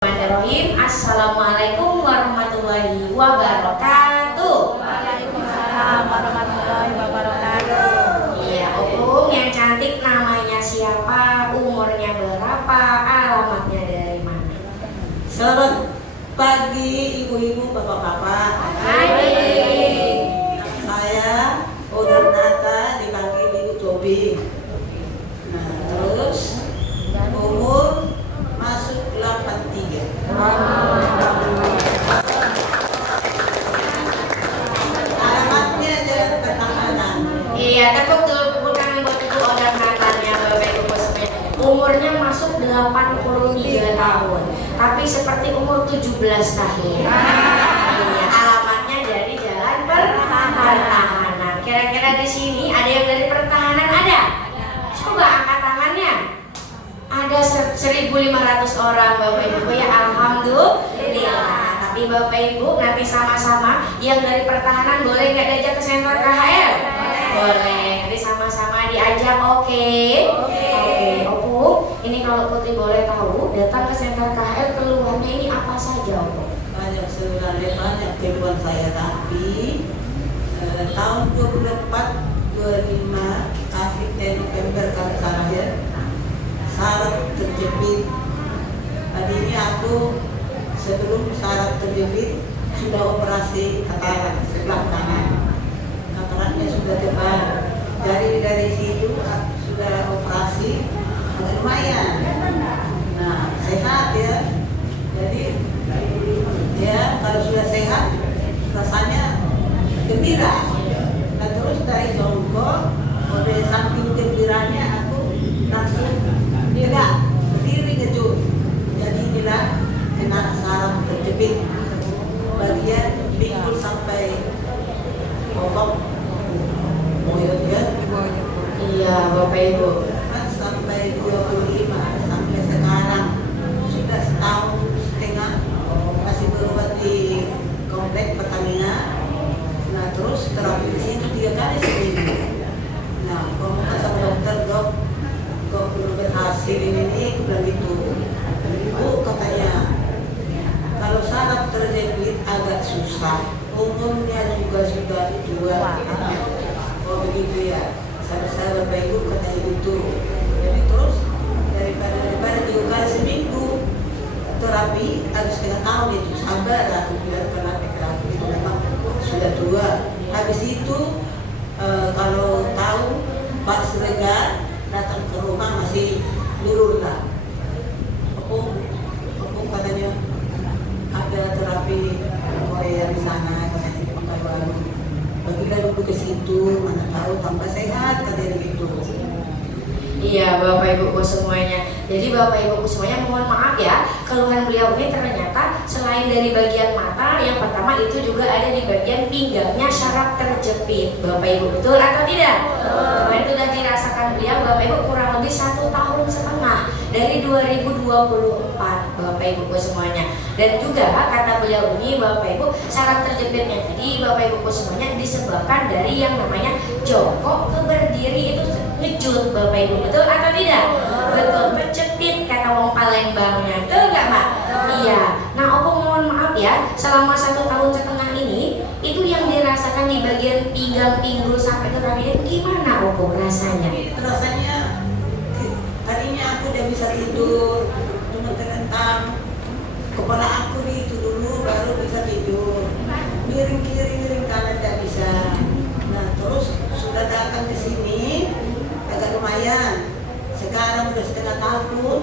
Bismillahirrahmanirrahim. Assalamualaikum warahmatullahi wabarakatuh. Waalaikumsalam warahmatullahi wabarakatuh. Iya, Opung yang cantik namanya siapa? Umurnya berapa? Alamatnya dari mana? Selamat pagi ibu-ibu, bapak-bapak. Pagi. Saya Odar Nata dipanggil Ibu Tobi. Nah, terus umur masuk 83. Alamatnya Jalan Pertahanan. Iya, tepuk dulu kami buat Ibu Odar Natanya, Bapak Ibu semuanya. Umurnya masuk 83 tahun, tapi seperti umur 17 tahun. Iya, alamatnya dari Jalan Pertahanan. Kira-kira di sini ada yang dari pertahanan ada? Coba angkat tangannya. Ada 1.500 orang Bapak Ibu ya, alhamdulillah. Tapi Bapak Ibu nanti sama-sama yang dari pertahanan boleh nggak diajak ke sentor KHL? Boleh. Nanti sama-sama diajak, oke? Oke. Opung, ini kalau Putri boleh tahu, datang ke sentor KHL keluhannya ini apa saja, Opung? Banyak sebenarnya banyak keluhan saya, tapi tahun 24, 25 akhir November kalau salah ya, saraf terjepit. Tadinya aku sebelum saraf terjepit sudah operasi katarak sebelah kanan. Kataraknya sudah tebal. Dari situ aku sudah operasi agak lumayan. Nah, sehat ya. Jadi ya kalau sudah sehat rasanya gembira. Nah, terus dari jongkok, oleh saking gembiranya aku langsung tegak, berdiri ngejut. Jadi inilah kena saraf terjepit bagian pinggul sampai bokong moyot ya. Iya, Bapak Ibu. Kan sampai 25 sampai sekarang sudah setahun setengah masih berobat di komplek Pertamina. Nah, terus terapi di sini 3 kali seminggu. Nah, kalau sama dokter, dok, kok belum berhasil ini, aku bilang gitu. Bu, katanya kalau saraf terjepit agak susah, umurnya juga sudah tua. Oh begitu ya, saya Bapak Ibu katanya gitu. Jadi terus daripada 3 kali seminggu terapi harus 1,5 tahun itu sabar lah, biar terapi itu memang sudah tua. Habis itu kalau tahu Pak Siregar datang ke rumah masih lurur lah. Aku katanya ada terapi Korea di sana, katanya di Pekanbaru. Bagilah dulu ke situ, mana tahu tambah sehat katanya gitu. Iya, Bapak Ibu semuanya. Jadi Bapak Ibu semuanya mohon maaf ya, keluhan beliau ini ternyata selain dari bagian mata, yang pertama itu juga ada di bagian pinggangnya saraf terjepit. Bapak Ibu betul atau tidak? Kemarin sudah dirasakan beliau Bapak Ibu kurang lebih 1,5 tahun dari 2024 Bapak Ibu semuanya. Dan juga kata beliau ini Bapak Ibu saraf terjepitnya tadi Bapak Ibu semuanya disebabkan dari yang namanya jongkok ke berdiri itu ngejut Bapak Ibu, betul atau tidak? Betul, berjepit kata wong Palembangnya, betul nggak Mbak? Iya. Nah, Opung mohon maaf ya, selama 1,5 tahun ini itu yang dirasakan di bagian pinggang, pinggul sampai ke kaki gimana Opung rasanya? Rasanya tadinya aku udah bisa tidur, cuma terentang kepala aku itu dulu baru bisa tidur, miring kiri miring kanan tidak bisa. Nah, terus sudah datang ke sini agak lumayan. Sekarang udah 1,5 tahun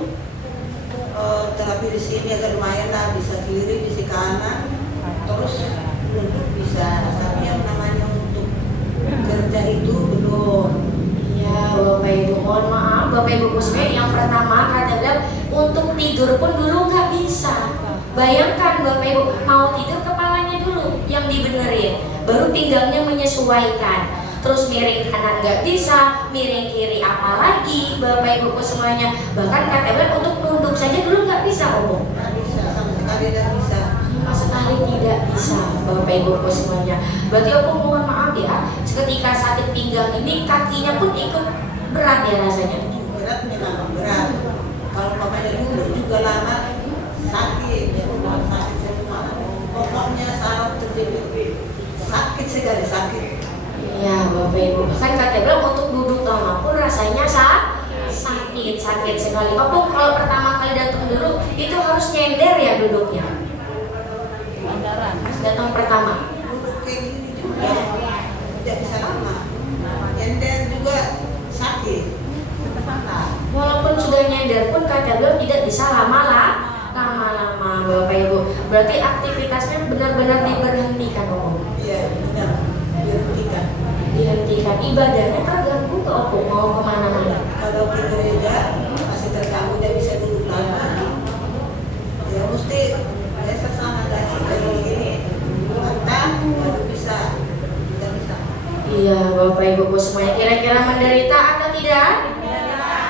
terapi di sini agak lumayan lah, bisa kiri bisa kanan, terus duduk bisa. Tapi yang namanya untuk kerja itu belum. Ya Bapak Ibu mohon maaf Bapak Ibu semuanya, yang pertama kata beliau untuk tidur pun dulu nggak bisa. Bayangkan Bapak Ibu mau tidur kepalanya dulu yang dibenerin, baru pinggangnya menyesuaikan. Terus miring kanan nggak bisa, miring kiri apalagi Bapak Ibu semuanya. Bahkan kata beliau untuk duduk saja dulu nggak bisa Om. Nggak bisa, sama sekali tidak bisa. Sama sekali tidak bisa Bapak Ibu semuanya. Berarti aku mohon maaf ya, ketika sakit pinggang ini kakinya pun ikut berat ya rasanya. Berat memang berat. Kalau papanya dulu juga lama sakit. sekali sakit. Iya Bapak Ibu, bahkan kata bilang untuk duduk lama pun rasanya sakit sekali. Opung kalau pertama kali datang dulu itu harus nyender ya duduknya. Pas datang pertama. Duduk kayak gini juga tidak bisa lama. Nyender juga sakit. Walaupun sudah nyender pun kata beliau tidak bisa lama-lama Bapak Ibu. Berarti aktivitasnya benar-benar diberhentikan Opung. Iya benar, dihentikan. Ibadahnya terganggu ke Opung mau kemana-mana. Kalau ke gereja masih terganggu, tidak bisa duduk lama. Ya mesti biasa sama dari sini matang baru bisa. Tidak bisa. Iya Bapak Ibu semuanya, kira-kira menderita atau tidak?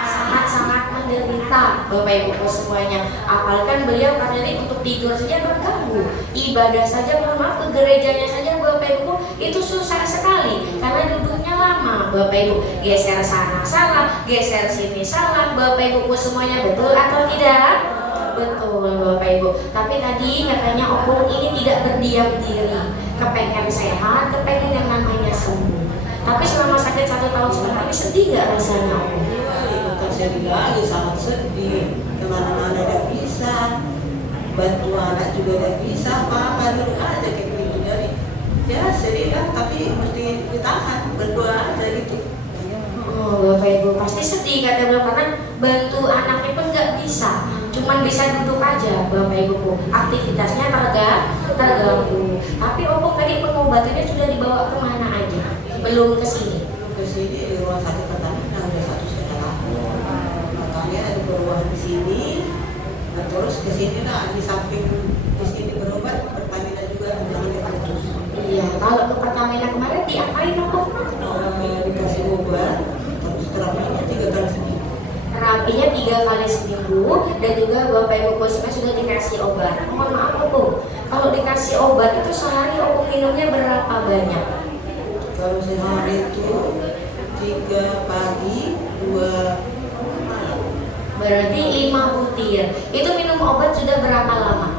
Sangat-sangat menderita Bapak Ibu semuanya. Apalagi beliau karena ini untuk tidur saja terganggu, ibadah saja, mohon maaf, ke gerejanya saja Bapak Ibu itu susah sekali karena duduknya lama Bapak Ibu. Geser sana salah, geser sini salah Bapak Ibu semuanya, betul atau tidak? Betul Bapak Ibu. Tapi tadi katanya Opung ini tidak berdiam diri, kepengen sehat, kepengen yang namanya sembuh. Tapi selama sakit 1,5 tahun ini sedih gak rasanya Opung? Bukan sedih lagi, sangat sedih. Kemana-mana tidak bisa, bantu anak juga tidak bisa, apa-apa dulu aja kayak gitu. Jadi ya sedih lah, tapi mesti ditahan, berdoa aja gitu. Oh Bapak Ibu pasti sedih kata beliau karena bantu anaknya pun gak bisa, cuman bisa duduk aja Bapak Ibu. Aktivitasnya terganggu. Tapi Opung tadi pengobatannya sudah dibawa kemana aja? Belum ke sini. Ke sini di rumah sakit pertama udah 1,5 tahun. Makanya ada perubahan di sini. Nah, terus ke sini nah di samping di sini berobat, Pertamina juga tangannya putus. Iya, kalau ke Pertamina kemarin diapain Opung? Dikasih obat, terus terapinya 3 kali seminggu. Terapinya 3 kali seminggu dan juga Bapak Ibu Kusma sudah dikasih obat. Mohon maaf Opung, kalau dikasih obat itu sehari Opung minumnya berapa banyak? Kalau sehari itu 3 pagi, 2 malam. Berarti 5 butir. Itu minum obat sudah berapa lama?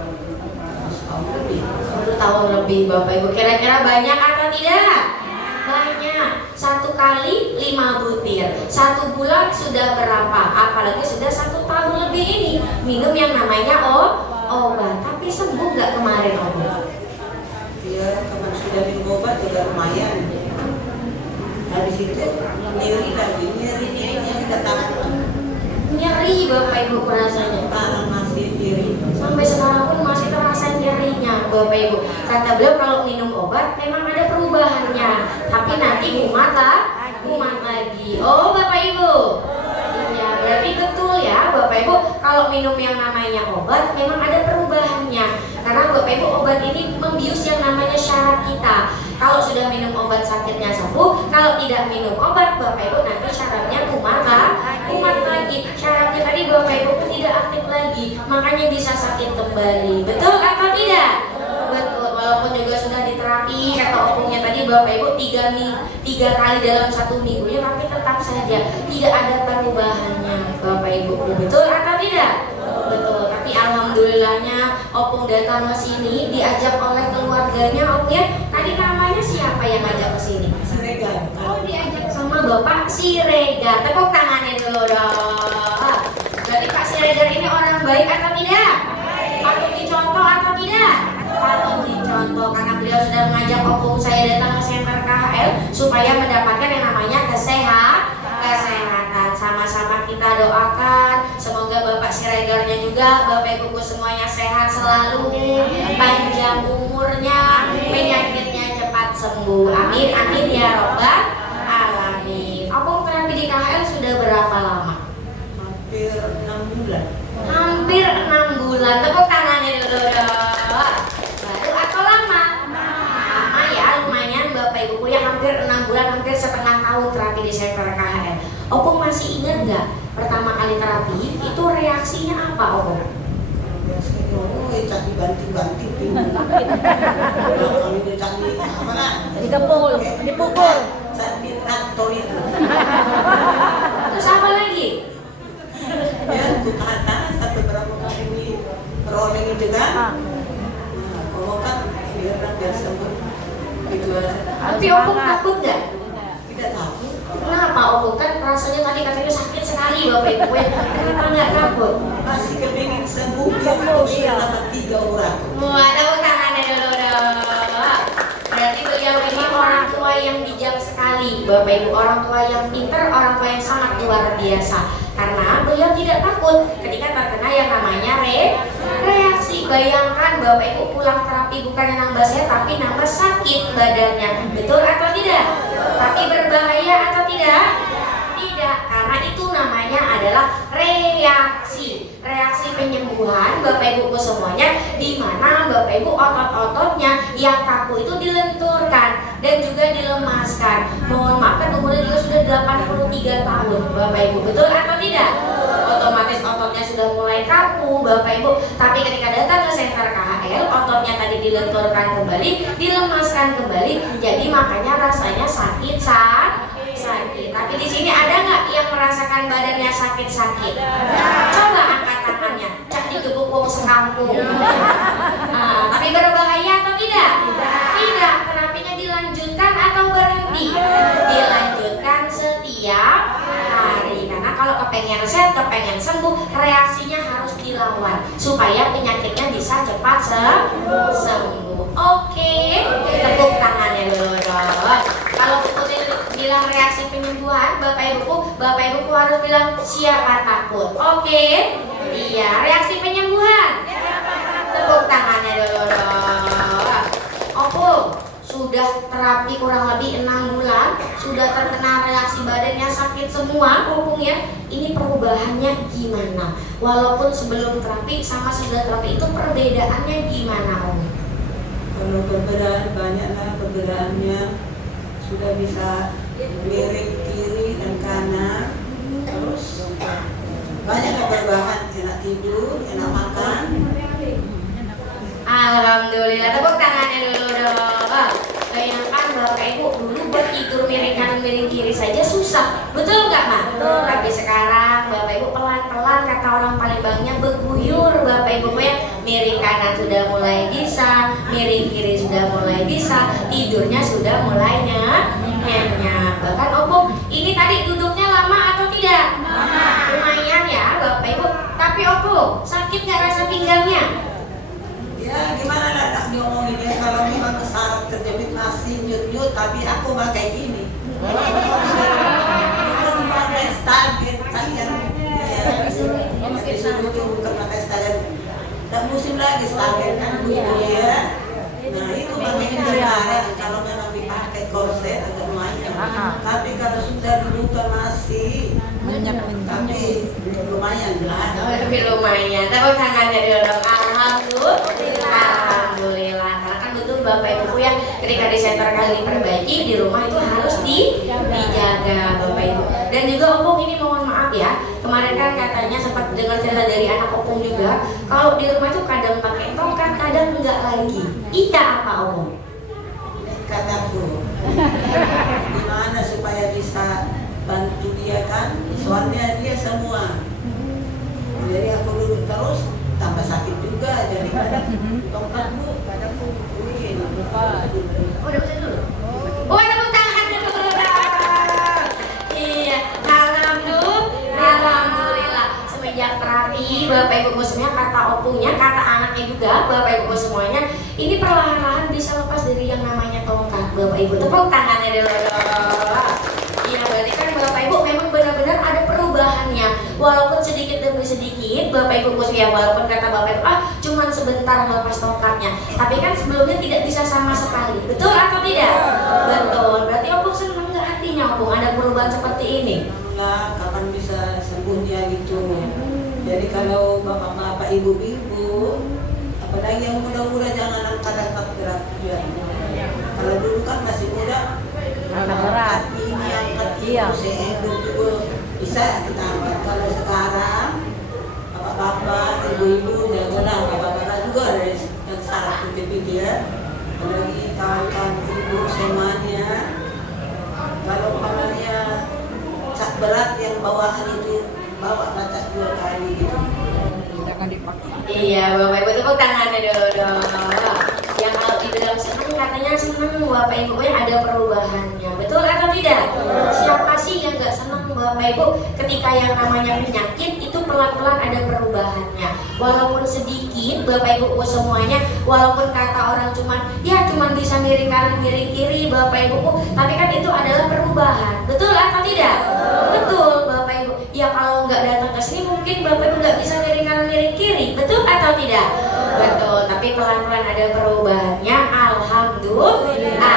1 tahun lebih Bapak Ibu. Kira-kira banyak atau tidak? Banyak. 1 kali 5 butir. 1 bulan sudah berapa? Apalagi sudah 1 tahun lebih ini minum yang namanya obat. Tapi sembuh nggak kemarin Om? Ya, kalau sudah minum obat juga lumayan. Habis itu nyerinya sudah takut. Nyeri Bapak Ibu rasanya. Tangan masih nyeri. Sampai sekarang pun masih terasa nyerinya Bapak Ibu. Kata beliau kalau minum obat memang ada perubahannya, tapi nanti kumat lagi. Oh Bapak Ibu, iya berarti betul ya Bapak Ibu. Kalau minum yang namanya obat memang ada perubahannya, karena Bapak Ibu obat ini membius yang namanya syaraf kita. Kalau sudah minum obat sakitnya sembuh, kalau tidak minum obat Bapak Ibu nanti syarafnya kumat lagi. Syarafnya tadi Bapak Ibu pun tidak aktif lagi, makanya bisa sakit kembali. Betul atau tidak? Betul. Walaupun juga sudah diterapi kata Opungnya tadi Bapak Ibu 3 kali dalam 1 minggu ya, tapi tetap saja tidak ada perubahannya Bapak Ibu. Betul atau tidak? Betul. Tapi alhamdulillahnya Opung datang ke sini diajak oleh keluarganya Om ya. Tadi namanya siapa yang ngajak ke sini? Siregar. Oh, diajak sama Bapak Siregar. Tepuk tangannya dulu dong. Berarti Pak Siregar ini orang baik atau tidak? Patut dicontoh atau tidak? Patut dicontoh karena beliau sudah mengajak Opung saya datang ke Center KHL supaya mendapatkan yang namanya kesehatan. Sama-sama kita doakan semoga Bapak Siregarnya juga Bapak Ibu semuanya sehat selalu, panjang umurnya, penyakitnya cepat sembuh. Amin amin ya robbal alamin. Opung terapi di KHL sudah berapa lama? Hampir 6 bulan. Hampir 6 bulan. Tepuk tangannya dulu dong. Baru atau lama? Lama ya, lumayan Bapak Ibu yang hampir 6 bulan, hampir setengah tahun terapi di Center KHL. Opung masih ingat nggak pertama kali terapi itu reaksinya apa Opung? Cak dibanting-banting pinggul. Kalau dicak di apa lah? Dipukul. Saat di traktor itu. Terus apa lagi? Ya, untuk atas sampai berapa kali di rolling itu kan? Nah, kalau kan biar sembuh. Itu aja. Tapi opung takut nggak? Tidak takut. Kenapa opung? Kan rasanya tadi katanya sakit sekali Bapak Ibu. Kenapa nggak takut? Masih kepingin sembuh biar dapat 3 orang. Wah, tepuk tangannya dulu dong. Berarti beliau ini orang tua yang bijak sekali, Bapak Ibu, orang tua yang pintar, orang tua yang sangat luar biasa. Karena beliau tidak takut ketika terkena yang namanya reaksi. Bayangkan Bapak Ibu pulang terapi bukannya nambah sehat tapi nambah sakit badannya. Betul atau tidak? Tapi berbahaya atau tidak? Tidak, karena itu namanya adalah reaksi. Reaksi penyembuhan Bapak Ibu semuanya, di mana Bapak Ibu otot-ototnya yang kaku itu dilenturkan dan juga dilemaskan. Mohon maaf, kan umurnya juga sudah 83 tahun Bapak Ibu, betul atau tidak? Otomatis ototnya sudah mulai kaku Bapak Ibu. Tapi ketika datang ke center KHL, ototnya tadi dilenturkan kembali, dilemaskan kembali. Jadi makanya rasanya sakit. Tapi di sini ada nggak yang merasakan badannya sakit-sakit? Coba angkat tangannya, cak digebuk wong sekampung. Tapi berbahaya atau tidak? Tidak. Terapinya dilanjutkan atau berhenti? Dilanjutkan setiap hari. Karena kalau kepengen sehat, kepengen sembuh, reaksinya harus dilawan supaya penyakitnya bisa cepat sembuh. Oke, tepuk tangannya dulu dong. Kalau Bu Putri bilang reaksi penyembuhan, Bapak Ibuku harus bilang siapa takut. Oke? Iya, reaksi penyembuhan. Tepuk tangannya dulu dong. Opung, sudah terapi kurang lebih 6 bulan, sudah terkena reaksi badannya sakit semua, Opung ya. Ini perubahannya gimana? Walaupun sebelum terapi sama sudah terapi itu perbedaannya gimana, Om? Kalau perbedaan banyaklah perbedaannya. Sudah bisa miring kiri dan kanan, terus banyak perubahan, enak tidur, enak makan. Alhamdulillah, tepuk tangannya dulu dong. Bayangkan Bapak Ibu dulu bertidur miring kanan miring kiri saja susah, betul nggak Mak? Tapi sekarang Bapak Ibu pelan-pelan, kata orang Palembangnya beguyur Bapak Ibu ya. Miring kanan sudah mulai bisa, miring kiri sudah mulai bisa, tidurnya sudah mulai nyenyak. Bahkan Opung ini tadi duduknya lama atau tidak? Lumayan ya Bapak Ibu. Tapi Opung sakit nggak rasa pinggangnya? Ya gimana nak ngomongin ya, kalau memang kesarap terjepit masih nyut-nyut, tapi aku pakai gini. Aku pakai stagen, kalian disuruh bukan pakai stagen. Tak musim lagi stagen kan dulu ya. Nah itu makanya sekarang kalau memang dipakai korset agak lumayan. Tapi kalau sudah dibuka masih tapi lumayan lah. Lebih lumayan. Tepuk tangannya dulu dong. Alhamdulillah. Karena kan betul Bapak Ibu ya, ketika di center kali diperbaiki, di rumah itu harus dijaga Bapak Ibu. Dan juga Opung ini mohon maaf ya, kemarin kan katanya sempat dengar cerita dari anak Opung juga, kalau di rumah itu kadang pakai tongkat, kadang enggak lagi. Ika apa Opung? Kataku gimana supaya bisa bantu dia kan, soalnya dia semua. Jadi aku duduk terus tambah sakit juga, jadi tongkatmu padaku ini Oh, udah bisa dulu. Oh, tepuk tangan dulu. Iya, alhamdulillah. Semenjak terapi, Bapak Ibu semuanya, kata Opungnya, kata anaknya juga, Bapak Ibu semuanya, ini perlahan-lahan bisa lepas dari yang namanya tongkat. Bapak Ibu tepuk tangannya dulu. Iya, berarti kan Bapak Ibu memang benar-benar ada perubahannya. Walaupun sedikit demi sedikit, Bapak Ibu ya, walaupun kata Bapak Ibu, cuman sebentar lepas tongkatnya. Tapi kan sebelumnya tidak bisa sama sekali. Betul atau tidak? Betul. Berarti Opung senang nggak hatinya Opung ada perubahan seperti ini? lah kapan bisa sembuhnya gitu. Jadi kalau bapak-bapak, ibu-ibu, apalagi yang muda-muda jangan angkat-angkat berat ya. Kalau dulu kan masih muda, angkat ini, angkat itu, seekor juga bisa kita angkat. Kalau sekarang bapak-bapak, ibu-ibu janganlah, bapak-bapak juga ada yang saraf seperti dia. Apalagi kawan-kawan ibu semuanya, kalau kepalanya cat berat yang bawaan itu bawa baca 2 kali gitu. Jangan dipaksa. Iya, Bapak Ibu tepuk tangannya dulu dong. Yang kalau dibilang senang katanya senang, Bapak Ibu yang ada perubahannya, betul atau tidak? Siapa sih yang nggak senang Bapak Ibu ketika yang namanya penyakit itu pelan-pelan ada perubahannya, walaupun sedikit Bapak Ibu semuanya, walaupun kata orang cuman bisa miring kanan miring kiri Bapak Ibu, tapi kan itu adalah perubahan, betul atau tidak? Betul Bapak Ibu. Ya kalau nggak datang ke sini mungkin Bapak Ibu nggak bisa miring kanan miring kiri, betul atau tidak? Betul, tapi pelan-pelan ada perubahannya. Alhamdulillah.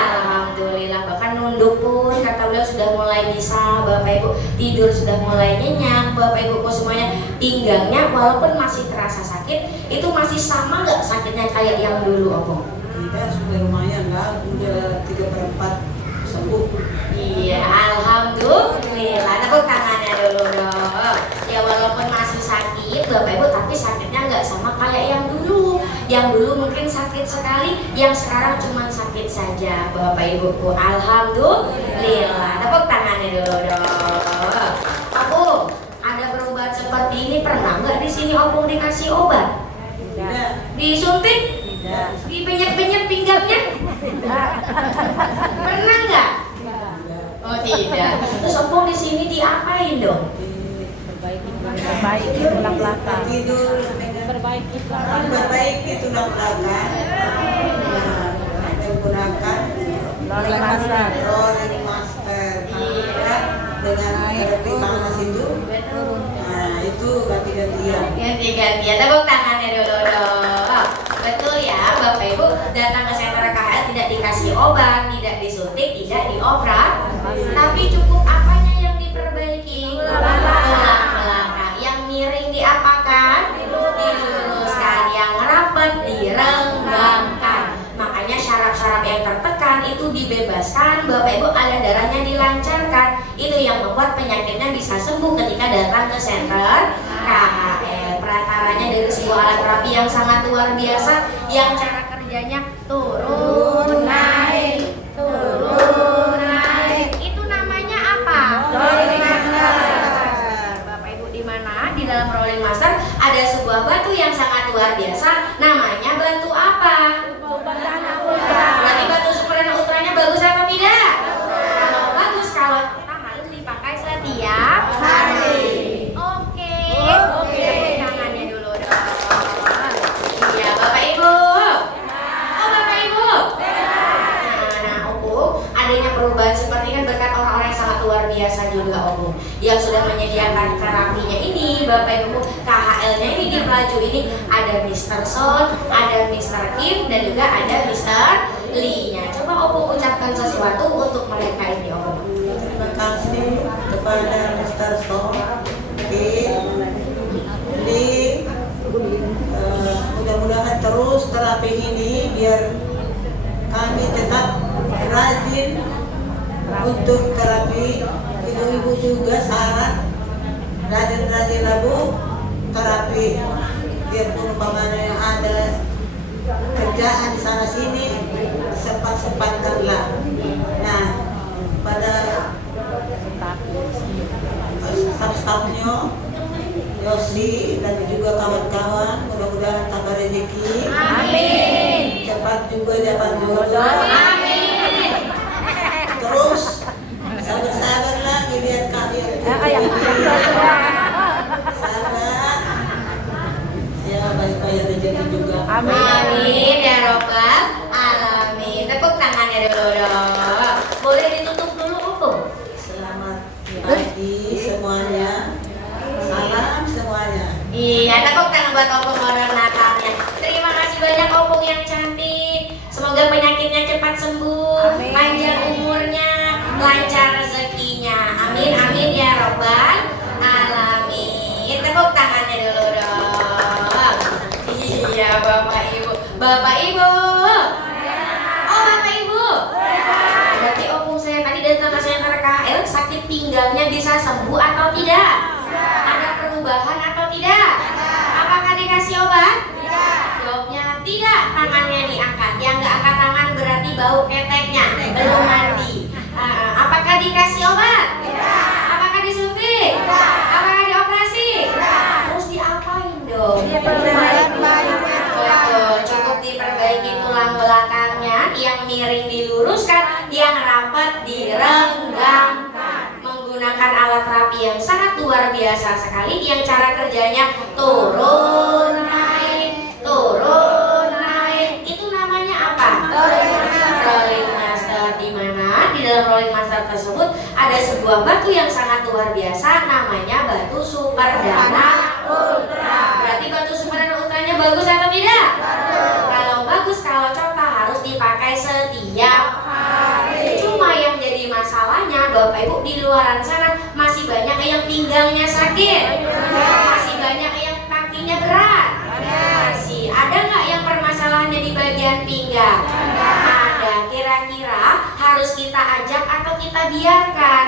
Bahkan nunduk pun kata beliau sudah mulai bisa Bapak Ibu, tidur sudah mulai nyenyak Bapak Ibu semuanya. Pinggangnya walaupun masih terasa sakit, itu masih sama nggak sakitnya kayak yang dulu Opung? Tidak, sudah lumayan lah, udah 3/4 sembuh. Iya, alhamdulillah. Tepuk tangannya dulu dong. Ya walaupun masih sakit Bapak Ibu, tapi sakitnya nggak sama kayak yang dulu. Yang dulu mungkin sakit sekali, yang sekarang cuma sakit saja Bapak Ibuku. Alhamdulillah. Tepuk tangannya dulu dong. Opung, ada perubahan seperti ini pernah nggak di sini Opung dikasih obat? Tidak. Disuntik? Tidak. Dipenyet-penyet pinggangnya? Pernah nggak? Oh tidak. Terus Opung di sini diapain dong? Perbaiki tulang belakang. Tidur dengan Perbaiki tulang belakang. memperbaiki tulang belakang. Nah, menggunakan Rolling master. rolling master. Ya, dengan terapi panas itu. Nah, itu ganti-gantian. Ganti-gantian. Tepuk tangannya dulu dong. Betul ya Bapak Ibu, datang ke sentra KHL tidak dikasih obat, tidak disuntik, tidak dioprak, tapi cukup apanya yang diperbaiki? Tulang belakang. Yang miring diapakan? Diluruskan. Yang rapat direnggangkan. Makanya syaraf-syaraf yang tertekan itu dibebaskan Bapak Ibu, aliran darahnya dilancarkan. Itu yang membuat penyakitnya bisa sembuh ketika datang ke sentra KHL. Perataranya dari sebuah alat terapi yang sangat luar biasa, yang cara kerjanya turun naik, turun naik. Itu namanya apa? Rolling master. Bapak Ibu, di mana di dalam rolling master ada sebuah batu yang sangat luar biasa, namanya batu apa? Berarti batu Superdana Ultranya bagus apa tidak? Kalau bagus, kalau kita harus dipakai setiap hari. Oke. Tepuk tangannya dulu dong. Iya Bapak Ibu. Oh Bapak Ibu. Nah Opung, adanya perubahan seperti kan berkat orang-orang yang sangat luar biasa juga Opung, yang sudah menyediakan terapinya ini Bapak Ibu. KHL-nya ini di Pelaju ini ada Mr. Son, ada Mr. Kim, dan juga ada Mr. Lee-nya. Coba Opung ucapkan sesuatu untuk mereka ini Opung. Terima kasih kepada Mr. Song, Lee. Mudah-mudahan terus terapi ini biar kami tetap rajin untuk terapi. Ibu-ibu juga saran rajin-rajin labu terapi, biarpun umpamanya yang ada kerjaan di sana sini sempat-sempatkanlah. Nah, pada staff-staffnya Yosi dan juga kawan-kawan, mudah-mudahan tambah rezeki. Amin. Cepat juga dapat jodoh. Amin. Terus sabar-sabar lagi lihat kami. Sabar. Ya baik-baik rezeki juga. Amin ya robbal alamin. Tepuk tangannya dulu dong. Boleh ditutup dulu Opung. Selamat pagi semuanya. Salam semuanya. Iya, tepuk tangan buat Opung orang Natalnya. Terima kasih banyak Opung yang cantik. Semoga penyakitnya cepat sembuh, Amin. panjang umurnya, lancar rezekinya. Amin amin ya robbal alamin. Tepuk tangannya dulu dong. Iya Bapak Ibu. Bapak Ibu. Oh Bapak Ibu. Berarti Opung saya tadi datang ke sentra KHL, sakit pinggangnya bisa sembuh atau tidak? Ada perubahan atau tidak? Apakah dikasih obat? Jawabnya tidak. Tangannya diangkat. Yang nggak angkat tangan berarti bau keteknya belum mati. Apakah dikasih obat? Apakah disuntik? Apakah dioperasi? Terus diapain dong? Betul, cukup diperbaiki tulang belakangnya yang miring diluruskan. yang rapat direnggangkan. Menggunakan alat terapi yang sangat luar biasa sekali, yang cara kerjanya turun naik, turun naik. Itu namanya apa? Rolling master. Di mana di dalam rolling master tersebut ada sebuah batu yang sangat luar biasa, namanya batu superdana ultra. Berarti batu superdana ultranya bagus atau tidak? Kalau bagus, kalau contoh harus dipakai setiap hari. Cuma yang jadi masalahnya, Bapak Ibu, di luaran sana masih banyak yang pinggangnya sakit, masih banyak yang kakinya berat. Masih ada nggak yang permasalahannya di bagian pinggang? Ada. Kira-kira harus kita ajak atau kita biarkan?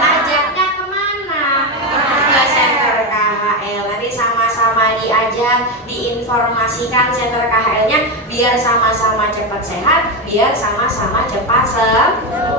Ajaknya kemana? Ke center KHL. Nanti sama-sama diajak, diinformasikan center KHL-nya, biar sama-sama cepat sehat, biar sama-sama cepat sembuh.